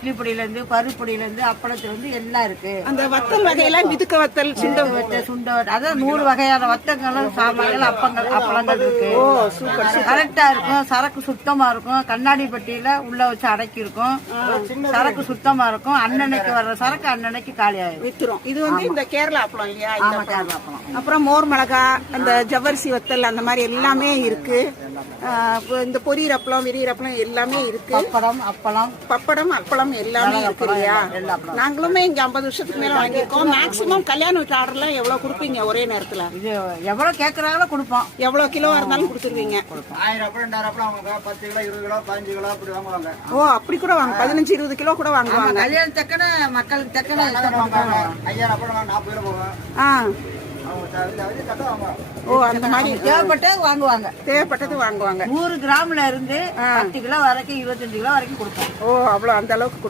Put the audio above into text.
இட்லிப்பொடியிலேருந்து பருப்பொடியிலேருந்து அப்பளத்துலேருந்து எல்லாம் இருக்கு. அந்த வத்தல் வகையெல்லாம் மிதுக்க வத்தல், சுண்ட வத்தல், சுண்ட வத்தல், அதான் 100 வகையான வத்தங்களும் சாம்பார்கள் அப்பளங்கள் இருக்கு. கரெக்டா இருக்கும். சரக்கு சுத்தமா இருக்கும். கண்ணாடி பெட்டியில உள்ள வச்சு அடக்கி இருக்கும். சரக்கு சுத்தமா இருக்கும். அன்னன்னைக்கு வர்ற சரக்கு அன்னன்னைக்கு காலி ஆயிடும், வித்துரும். இது இந்த கேரளா அப்பளம் இல்லையா? ஆமா, கேரளா அப்பளம். அப்புறம் மோர் மிளகா, அந்த ஜவ்வரிசி வத்தல், அந்த மாதிரி எல்லாமே இருக்கு. இந்த பொரியர் அப்பளம், விரியர் அப்பளம் எல்லாமே இருக்கு. பப்படம் அப்பளம் எல்லாமே இருக்கு இல்லையா? நாங்களுமே இங்க 50 வருஷத்துக்கு மேல வாங்கியிருக்கோம். மேக்சிமம் கல்யாண வீட்டு ஆர்டர்லாம் எவ்வளவு கொடுப்பீங்க ஒரே நேரத்துல? இது எவ்வளவு கேட்கறாங்களோ கொடுப்போம். எவ்வளவு கிலோ இருந்தாலும் கொடுத்துருவீங்க. 1000 அப்பளம் 2000 அப்பளம் அவங்க 10 கிலோ 20 கிலோ 15 கிலோ அப்படி வாங்குவாங்க. ஓ, அப்படி கூட வாங்க. 15-20 கிலோ கூட வாங்குவாங்க. கல்யாணம் தக்கன மக்களுக்கு தக்கன 5000 அப்பளம் 40 கிலோ போகும். ஓ, அந்த மாதிரி தேவைப்பட்டது வாங்குவாங்க. 100 கிராம்ல இருந்து 10 கிலோ வரைக்கும் 25 கிலோ வரைக்கும் கொடுப்போம். ஓ, அவ்வளவு அந்த அளவுக்கு